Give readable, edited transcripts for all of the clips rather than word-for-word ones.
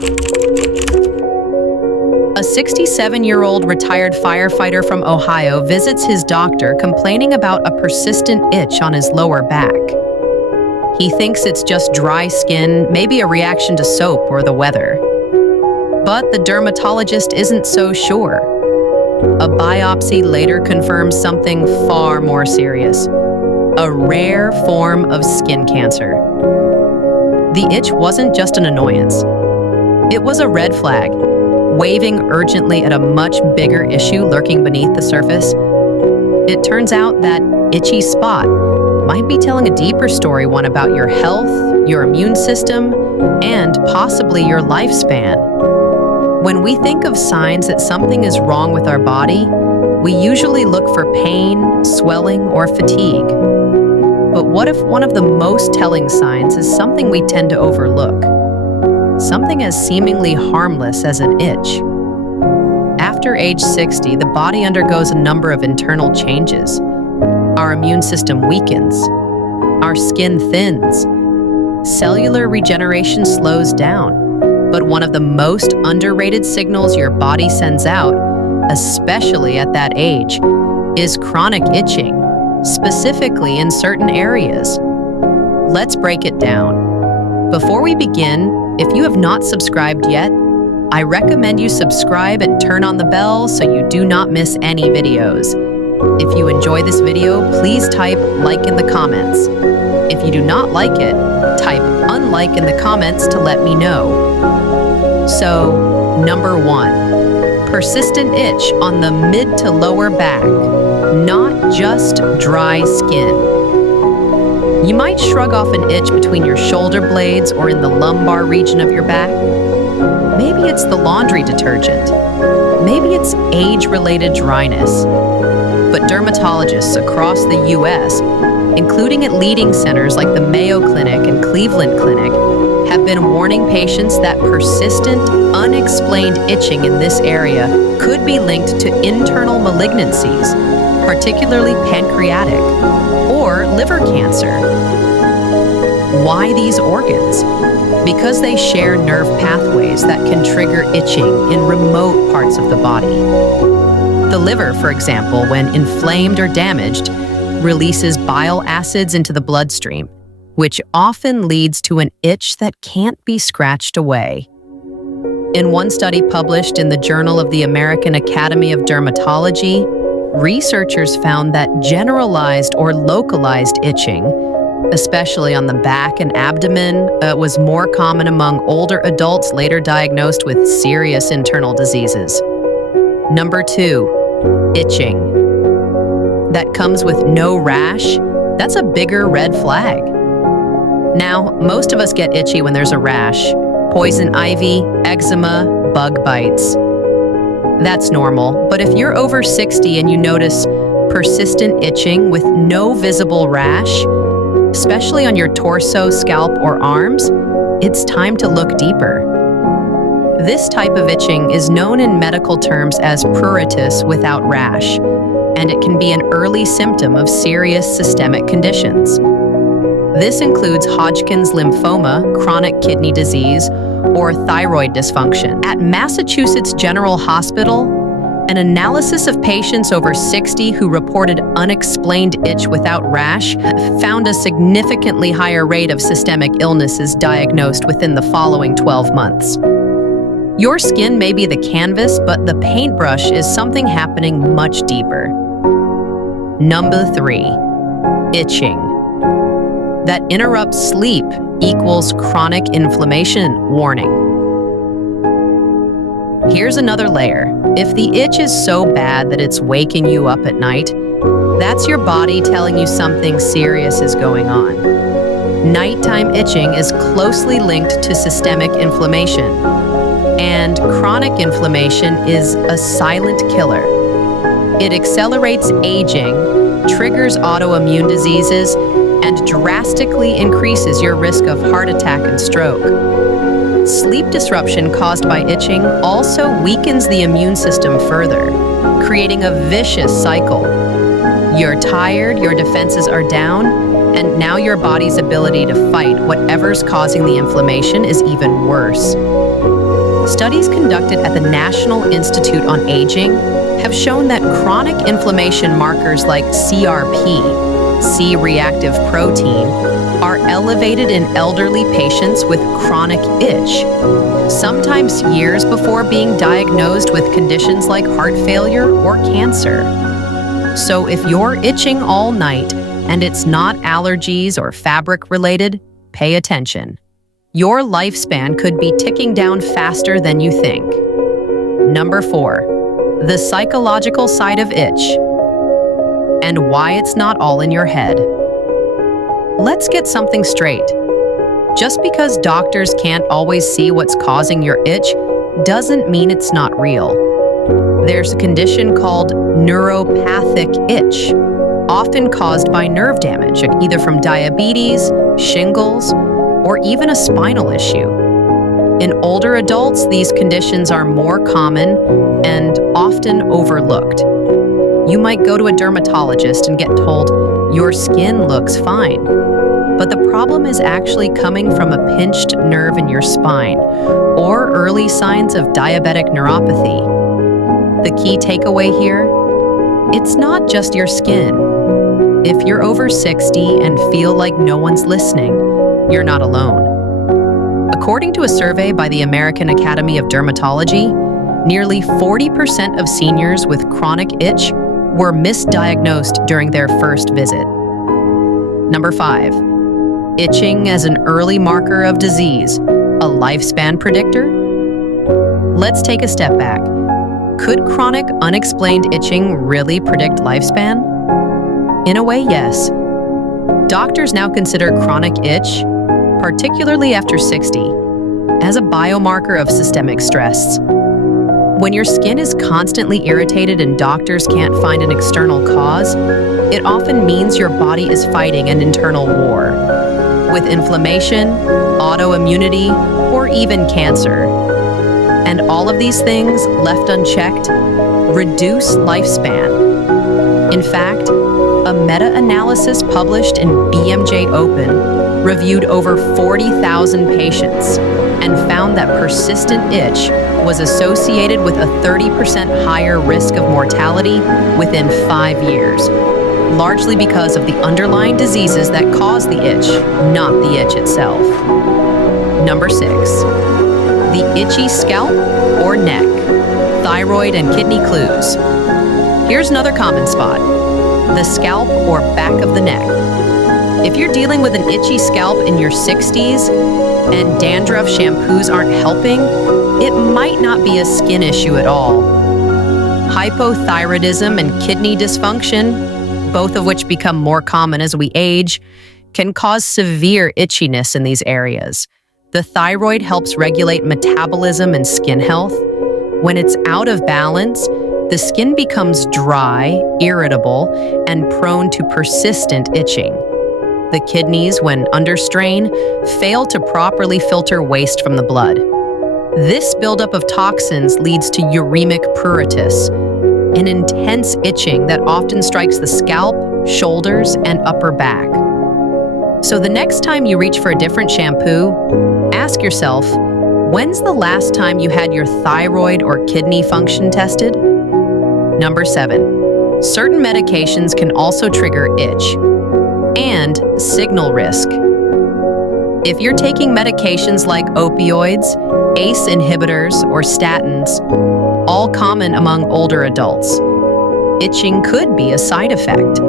A 67-year-old retired firefighter from Ohio visits his doctor complaining about a persistent itch on his lower back. He thinks it's just dry skin, maybe a reaction to soap or the weather. But the dermatologist isn't so sure. A biopsy later confirms something far more serious: a rare form of skin cancer. The itch wasn't just an annoyance. It was a red flag, waving urgently at a much bigger issue lurking beneath the surface. It turns out that itchy spot might be telling a deeper story, one about your health, your immune system, and possibly your lifespan. When we think of signs that something is wrong with our body, we usually look for pain, swelling, or fatigue. But what if one of the most telling signs is something we tend to overlook? Something as seemingly harmless as an itch. After age 60, the body undergoes a number of internal changes. Our immune system weakens. Our skin thins. Cellular regeneration slows down. But one of the most underrated signals your body sends out, especially at that age, is chronic itching, specifically in certain areas. Let's break it down. Before we begin, if you have not subscribed yet, I recommend you subscribe and turn on the bell so you do not miss any videos. If you enjoy this video, please type like in the comments. If you do not like it, type unlike in the comments to let me know. So, number 1, persistent itch on the mid to lower back, not just dry skin. You might shrug off an itch between your shoulder blades or in the lumbar region of your back. Maybe it's the laundry detergent. Maybe it's age-related dryness. But dermatologists across the U.S., including at leading centers like the Mayo Clinic and Cleveland Clinic, have been warning patients that persistent, unexplained itching in this area could be linked to internal malignancies, particularly pancreatic or liver cancer. Why these organs? Because they share nerve pathways that can trigger itching in remote parts of the body. The liver, for example, when inflamed or damaged, releases bile acids into the bloodstream, which often leads to an itch that can't be scratched away. In one study published in the Journal of the American Academy of Dermatology, researchers found that generalized or localized itching, especially on the back and abdomen, was more common among older adults later diagnosed with serious internal diseases. Number 2, itching. That comes with no rash, that's a bigger red flag. Now, most of us get itchy when there's a rash, poison ivy, eczema, bug bites. That's normal, but if you're over 60 and you notice persistent itching with no visible rash, especially on your torso, scalp, or arms, it's time to look deeper. This type of itching is known in medical terms as pruritus without rash, and it can be an early symptom of serious systemic conditions. This includes Hodgkin's lymphoma, chronic kidney disease, or thyroid dysfunction. At Massachusetts General Hospital, an analysis of patients over 60 who reported unexplained itch without rash found a significantly higher rate of systemic illnesses diagnosed within the following 12 months. Your skin may be the canvas, but the paintbrush is something happening much deeper. Number 3, itching. That interrupts sleep equals chronic inflammation. Warning. Here's another layer. If the itch is so bad that it's waking you up at night, that's your body telling you something serious is going on. Nighttime itching is closely linked to systemic inflammation, and chronic inflammation is a silent killer. It accelerates aging, triggers autoimmune diseases, and drastically increases your risk of heart attack and stroke. Sleep disruption caused by itching also weakens the immune system further, creating a vicious cycle. You're tired, your defenses are down, and now your body's ability to fight whatever's causing the inflammation is even worse. Studies conducted at the National Institute on Aging have shown that chronic inflammation markers like CRP, C-reactive protein, are elevated in elderly patients with chronic itch, sometimes years before being diagnosed with conditions like heart failure or cancer. So if you're itching all night and it's not allergies or fabric related, pay attention. Your lifespan could be ticking down faster than you think. Number 4, the psychological side of itch and why it's not all in your head. Let's get something straight. Just because doctors can't always see what's causing your itch doesn't mean it's not real. There's a condition called neuropathic itch, often caused by nerve damage, either from diabetes, shingles, or even a spinal issue. In older adults, these conditions are more common and often overlooked. You might go to a dermatologist and get told, your skin looks fine. But the problem is actually coming from a pinched nerve in your spine or early signs of diabetic neuropathy. The key takeaway here? It's not just your skin. If you're over 60 and feel like no one's listening, you're not alone. According to a survey by the American Academy of Dermatology, nearly 40% of seniors with chronic itch were misdiagnosed during their first visit. Number 5, itching as an early marker of disease, a lifespan predictor? Let's take a step back. Could chronic, unexplained itching really predict lifespan? In a way, yes. Doctors now consider chronic itch, particularly after 60, as a biomarker of systemic stress. When your skin is constantly irritated and doctors can't find an external cause, it often means your body is fighting an internal war, with inflammation, autoimmunity, or even cancer. And all of these things, left unchecked, reduce lifespan. In fact, a meta-analysis published in BMJ Open reviewed over 40,000 patients and found that persistent itch was associated with a 30% higher risk of mortality within 5 years, largely because of the underlying diseases that cause the itch, not the itch itself. Number 6, the itchy scalp or neck, thyroid and kidney clues. Here's another common spot, the scalp or back of the neck. If you're dealing with an itchy scalp in your 60s and dandruff shampoos aren't helping, it might not be a skin issue at all. Hypothyroidism and kidney dysfunction, both of which become more common as we age, can cause severe itchiness in these areas. The thyroid helps regulate metabolism and skin health. When it's out of balance, the skin becomes dry, irritable, and prone to persistent itching. The kidneys, when under strain, fail to properly filter waste from the blood. This buildup of toxins leads to uremic pruritus, an intense itching that often strikes the scalp, shoulders, and upper back. So the next time you reach for a different shampoo, ask yourself, when's the last time you had your thyroid or kidney function tested? Number 7, certain medications can also trigger itch and signal risk. If you're taking medications like opioids, ACE inhibitors, or statins, all common among older adults, itching could be a side effect.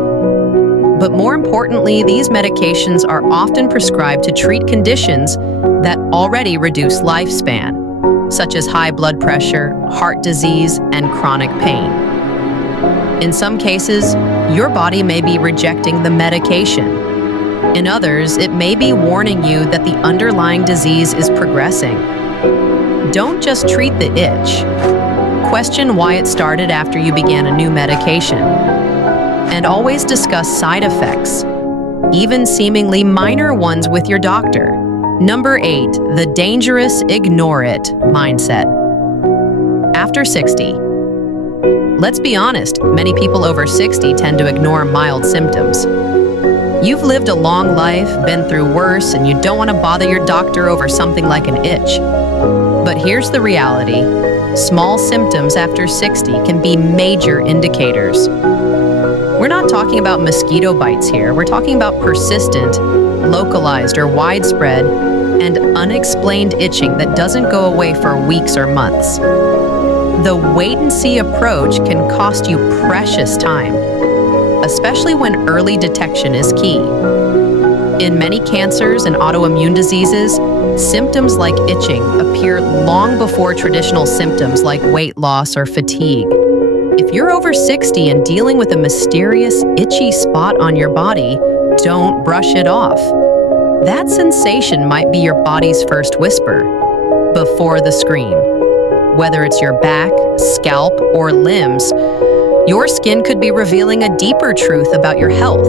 But more importantly, these medications are often prescribed to treat conditions that already reduce lifespan, such as high blood pressure, heart disease, and chronic pain. In some cases, your body may be rejecting the medication. In others, it may be warning you that the underlying disease is progressing. Don't just treat the itch. Question why it started after you began a new medication. And always discuss side effects, even seemingly minor ones, with your doctor. Number 8, the dangerous ignore it mindset. After 60. Let's be honest, many people over 60 tend to ignore mild symptoms. You've lived a long life, been through worse, and you don't want to bother your doctor over something like an itch. But here's the reality. Small symptoms after 60 can be major indicators. We're not talking about mosquito bites here. We're talking about persistent, localized, or widespread, and unexplained itching that doesn't go away for weeks or months. The wait-and-see approach can cost you precious time, especially when early detection is key. In many cancers and autoimmune diseases, symptoms like itching appear long before traditional symptoms like weight loss or fatigue. If you're over 60 and dealing with a mysterious, itchy spot on your body, don't brush it off. That sensation might be your body's first whisper before the scream. Whether it's your back, scalp, or limbs, your skin could be revealing a deeper truth about your health.